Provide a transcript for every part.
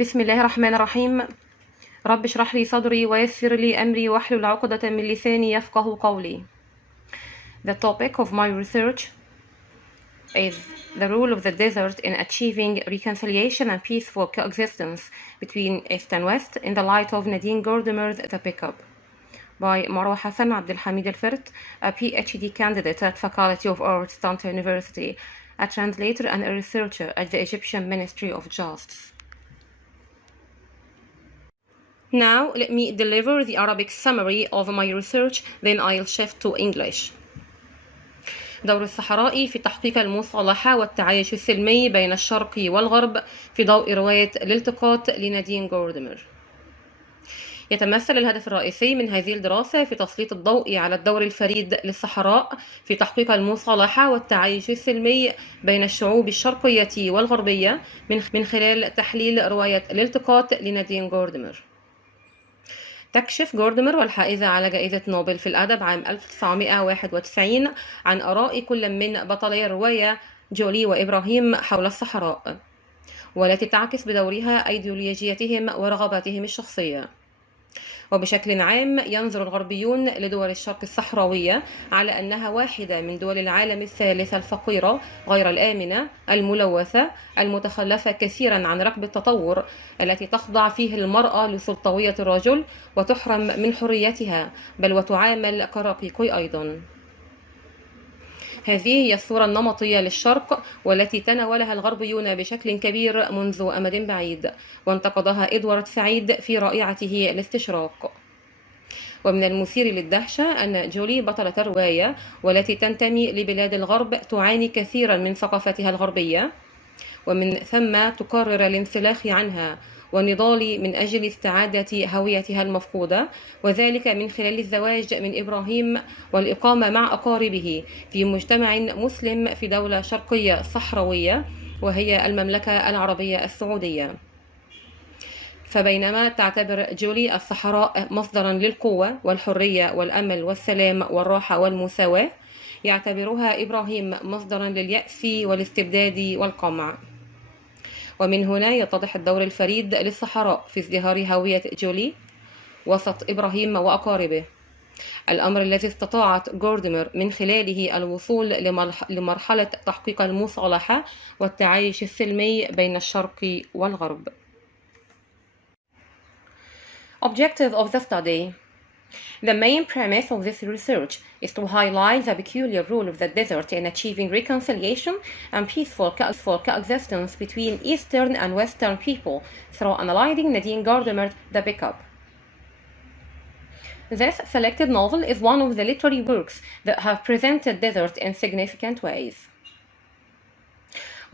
بسم الله الرحمن الرحيم. رب اشرح لي صدري ويسر لي أمري واحلل عقدة من لساني يفقه قولي. The topic of my research is the role of the desert in achieving reconciliation and peaceful coexistence between East and West in the light of Nadine Gordimer's The Pickup by Marwa Hassan Abdul-Hamid a PhD candidate at Faculty of Arts, Tanta University, a translator and a researcher at the Egyptian Ministry of Justice. Now let me deliver the Arabic summary of my research, then I'll shift to English. دور الصحرائي في تحقيق المصالحة والتعايش السلمي بين الشرق والغرب في ضوء رواية الالتقاط لنادين جوردمر. يتمثل الهدف الرئيسي من هذه الدراسة في تسليط الضوء على الدور الفريد للصحراء في تحقيق المصالحة والتعايش السلمي بين الشعوب الشرقية والغربية من خلال تحليل رواية الالتقاط لنادين جوردمر. تكشف جوردمر والحائزة على جائزة نوبل في الأدب عام 1991 عن آراء كل من بطلي الرواية جولي وإبراهيم حول الصحراء، والتي تعكس بدورها أيديولوجيتهم ورغباتهم الشخصية. وبشكل عام ينظر الغربيون لدول الشرق الصحراوية على أنها واحدة من دول العالم الثالث الفقيرة غير الآمنة الملوثة المتخلفة كثيرا عن ركب التطور، التي تخضع فيه المرأة لسلطوية الرجل وتحرم من حريتها بل وتعامل كرقيق أيضا. هذه هي الصورة النمطية للشرق والتي تناولها الغربيون بشكل كبير منذ أمد بعيد، وانتقدها إدوارد سعيد في رائعته الاستشراق. ومن المثير للدهشة أن جولي بطلة الرواية والتي تنتمي لبلاد الغرب تعاني كثيرا من ثقافتها الغربية، ومن ثم تقرر الانسلاخ عنها والنضال من أجل استعادة هويتها المفقودة، وذلك من خلال الزواج من إبراهيم والإقامة مع أقاربه في مجتمع مسلم في دولة شرقية صحراوية وهي المملكة العربية السعودية. فبينما تعتبر جولي الصحراء مصدرا للقوة والحرية والأمل والسلام والراحة والمساواة، يعتبرها إبراهيم مصدرا لليأس والاستبداد والقمع. ومن هنا يتضح الدور الفريد للصحراء في ازدهار هوية جولي وسط إبراهيم وأقاربه، الأمر الذي استطاعت جوردمر من خلاله الوصول لمرحلة تحقيق المصالحة والتعايش السلمي بين الشرق والغرب. Objective of the study. The main premise of this research is to highlight the peculiar role of the desert in achieving reconciliation and peaceful coexistence between Eastern and Western people through analyzing Nadine Gordimer's The Pickup. This selected novel is one of the literary works that have presented desert in significant ways.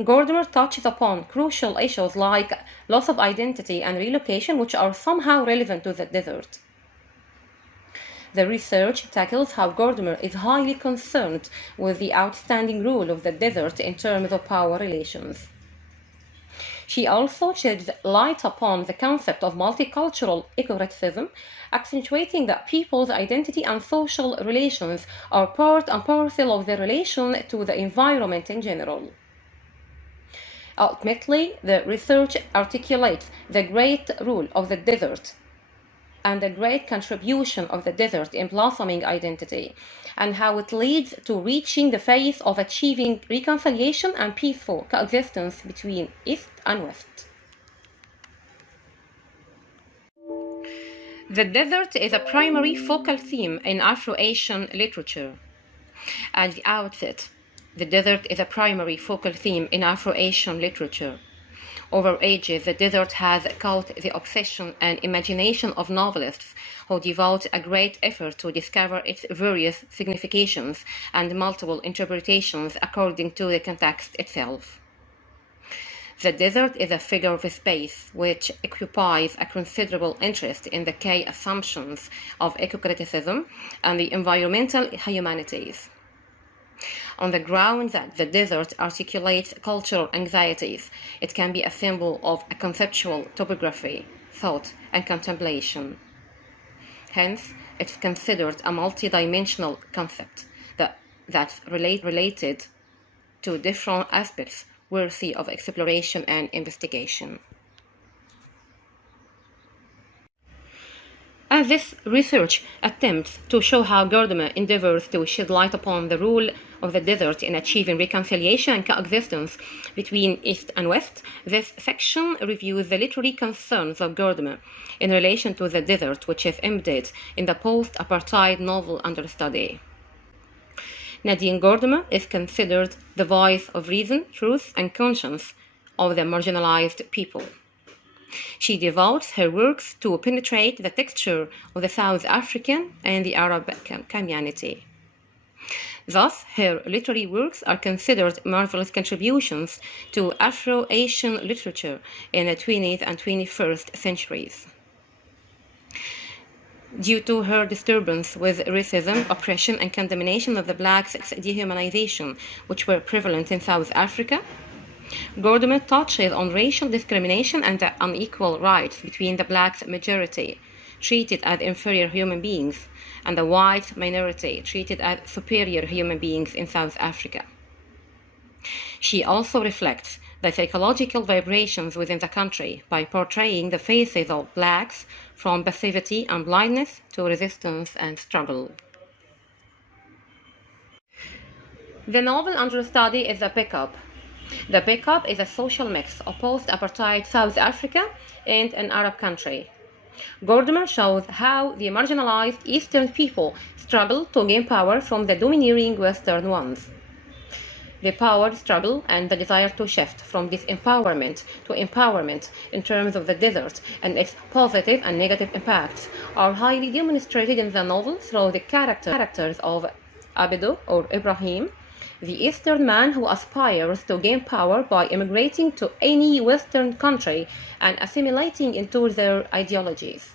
Gordimer touches upon crucial issues like loss of identity and relocation, which are somehow relevant to the desert. The research tackles how Gordimer is highly concerned with the outstanding role of the desert in terms of power relations. She also sheds light upon the concept of multicultural eco-criticism, accentuating that people's identity and social relations are part and parcel of their relation to the environment in general. Ultimately, the research articulates the great role of the desert and the great contribution of the desert in blossoming identity, and how it leads to reaching the phase of achieving reconciliation and peaceful coexistence between East and West. The desert is a primary focal theme in Afro-Asian literature. At the outset, the desert is a primary focal theme in Afro-Asian literature. Over ages, the desert has caught the obsession and imagination of novelists who devote a great effort to discover its various significations and multiple interpretations according to the context itself. The desert is a figure of space which occupies a considerable interest in the key assumptions of eco-criticism and the environmental humanities. On the ground that the desert articulates cultural anxieties, it can be a symbol of a conceptual topography, thought, and contemplation. Hence, it's considered a multidimensional concept that's related to different aspects worthy of exploration and investigation. As this research attempts to show how Gordimer endeavors to shed light upon the role of the desert in achieving reconciliation and coexistence between East and West, this section reviews the literary concerns of Gordimer in relation to the desert, which is embedded in the post-apartheid novel under study. Nadine Gordimer is considered the voice of reason, truth, and conscience of the marginalized people. She devotes her works to penetrate the texture of the South African and the Arab community. Thus, her literary works are considered marvelous contributions to Afro-Asian literature in the 20th and 21st centuries. Due to her disturbance with racism, oppression, and condemnation of the blacks' dehumanization, which were prevalent in South Africa, Gordimer touches on racial discrimination and the unequal rights between the black majority, treated as inferior human beings, and the white minority, treated as superior human beings in South Africa. She also reflects the psychological vibrations within the country by portraying the faces of blacks from passivity and blindness to resistance and struggle. The novel under study is The Pickup. The Pickup is a social mix of post-apartheid South Africa and an Arab country. Gordimer shows how the marginalized Eastern people struggle to gain power from the domineering Western ones. The power struggle and the desire to shift from disempowerment to empowerment in terms of the desert and its positive and negative impacts are highly demonstrated in the novel through the characters of Abdul or Ibrahim, the Eastern man who aspires to gain power by immigrating to any Western country and assimilating into their ideologies,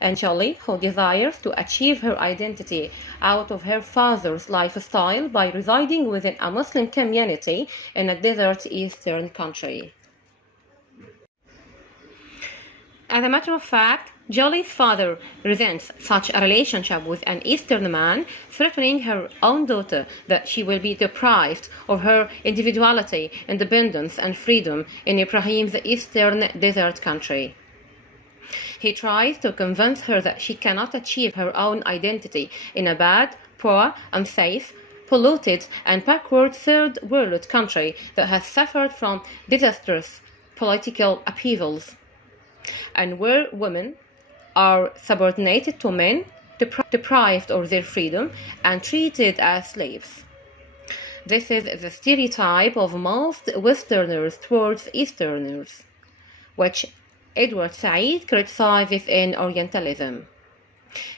and Jolie, who desires to achieve her identity out of her father's lifestyle by residing within a Muslim community in a desert Eastern country. As a matter of fact, Jolie's father resents such a relationship with an Eastern man, threatening her own daughter that she will be deprived of her individuality, independence, and freedom in Ibrahim's Eastern desert country. He tries to convince her that she cannot achieve her own identity in a bad, poor, unsafe, polluted, and backward third world country that has suffered from disastrous political upheavals, and where women are subordinated to men, deprived of their freedom, and treated as slaves. This is the stereotype of most Westerners towards Easterners, which Edward Said criticizes in Orientalism.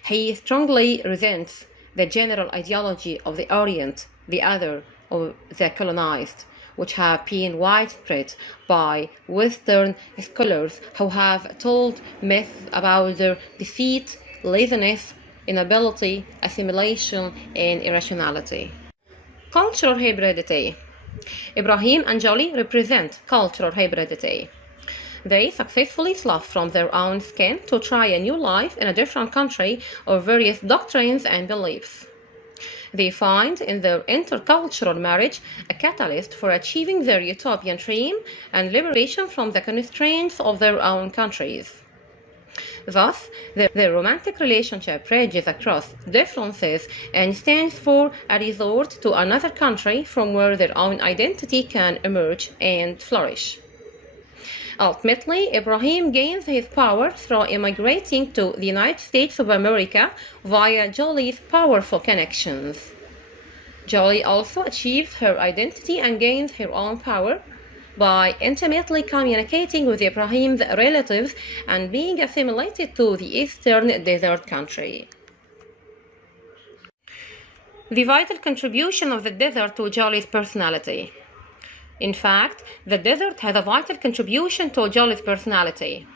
He strongly resents the general ideology of the Orient, the other, of the colonized, which have been widespread by Western scholars who have told myths about their defeat, laziness, inability, assimilation, and irrationality. Cultural hybridity. Ibrahim and Jolie represent cultural hybridity. They successfully slough from their own skin to try a new life in a different country of various doctrines and beliefs. They find in their intercultural marriage a catalyst for achieving their utopian dream and liberation from the constraints of their own countries. Thus, their romantic relationship bridges across differences and stands for a resort to another country from where their own identity can emerge and flourish. Ultimately, Ibrahim gains his power through immigrating to the United States of America via Jolie's powerful connections. Jolie also achieves her identity and gains her own power by intimately communicating with Ibrahim's relatives and being assimilated to the Eastern desert country. The vital contribution of the desert to Jolie's personality. In fact, the desert has a vital contribution to Jolie's personality.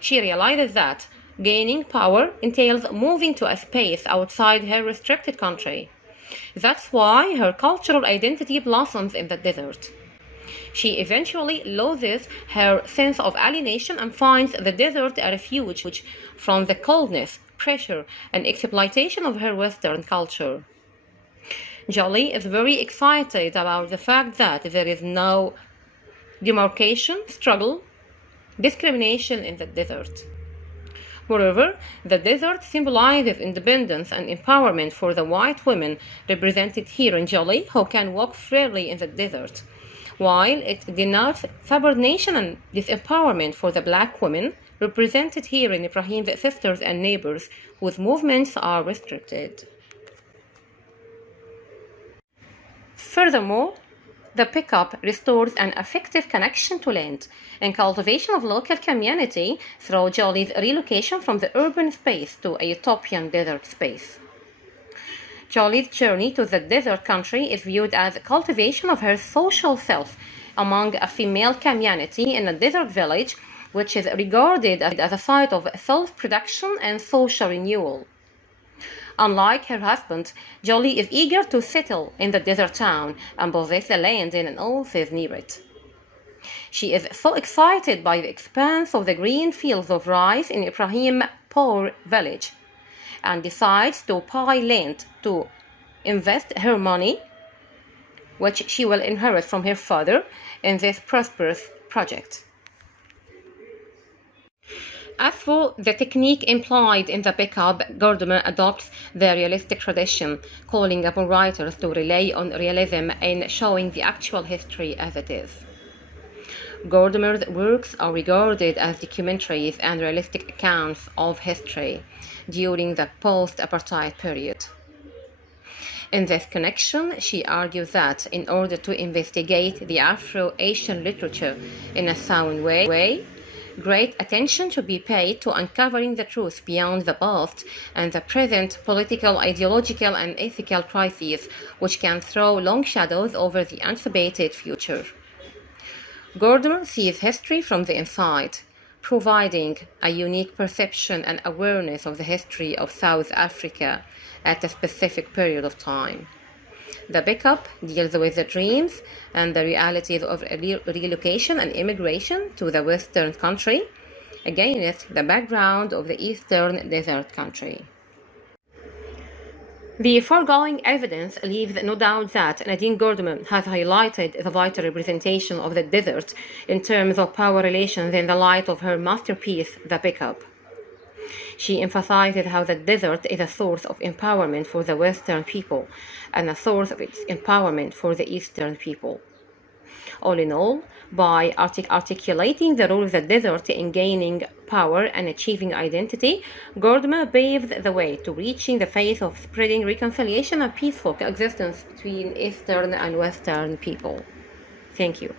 She realizes that gaining power entails moving to a space outside her restricted country. That's why her cultural identity blossoms in the desert. She eventually loses her sense of alienation and finds the desert a refuge from the coldness, pressure, and exploitation of her Western culture. Jolie is very excited about the fact that there is no demarcation, struggle, discrimination in the desert. Moreover, the desert symbolizes independence and empowerment for the white women represented here in Jolly, who can walk freely in the desert, while it denotes subordination and disempowerment for the black women represented here in Ibrahim's sisters and neighbors, whose movements are restricted. Furthermore, the pickup restores an affective connection to land and cultivation of local community through Jolly's relocation from the urban space to a utopian desert space. Jolly's journey to the desert country is viewed as a cultivation of her social self among a female community in a desert village, which is regarded as a site of self-production and social renewal. Unlike her husband, Jolly is eager to settle in the desert town and possess the land and all things near it. She is so excited by the expanse of the green fields of rice in Ibrahim poor village and decides to buy land to invest her money, which she will inherit from her father, in this prosperous project. As for the technique implied in the pickup, Gordimer adopts the realistic tradition, calling upon writers to rely on realism in showing the actual history as it is. Gordimer's works are regarded as documentaries and realistic accounts of history during the post-apartheid period. In this connection, she argues that in order to investigate the Afro-Asian literature in a sound way, great attention should be paid to uncovering the truth beyond the past and the present political, ideological, and ethical crises, which can throw long shadows over the anticipated future. Gordimer sees history from the inside, providing a unique perception and awareness of the history of South Africa at a specific period of time. The pickup deals with the dreams and the realities of relocation and immigration to the Western country against the background of the Eastern desert country. The foregoing evidence leaves no doubt that Nadine Gordimer has highlighted the vital representation of the desert in terms of power relations in the light of her masterpiece, The Pickup. She emphasizes how the desert is a source of empowerment for the Western people and a source of empowerment for the Eastern people. All in all, by articulating the role of the desert in gaining power and achieving identity, Gordimer paved the way to reaching the faith of spreading reconciliation and peaceful coexistence between Eastern and Western people. Thank you.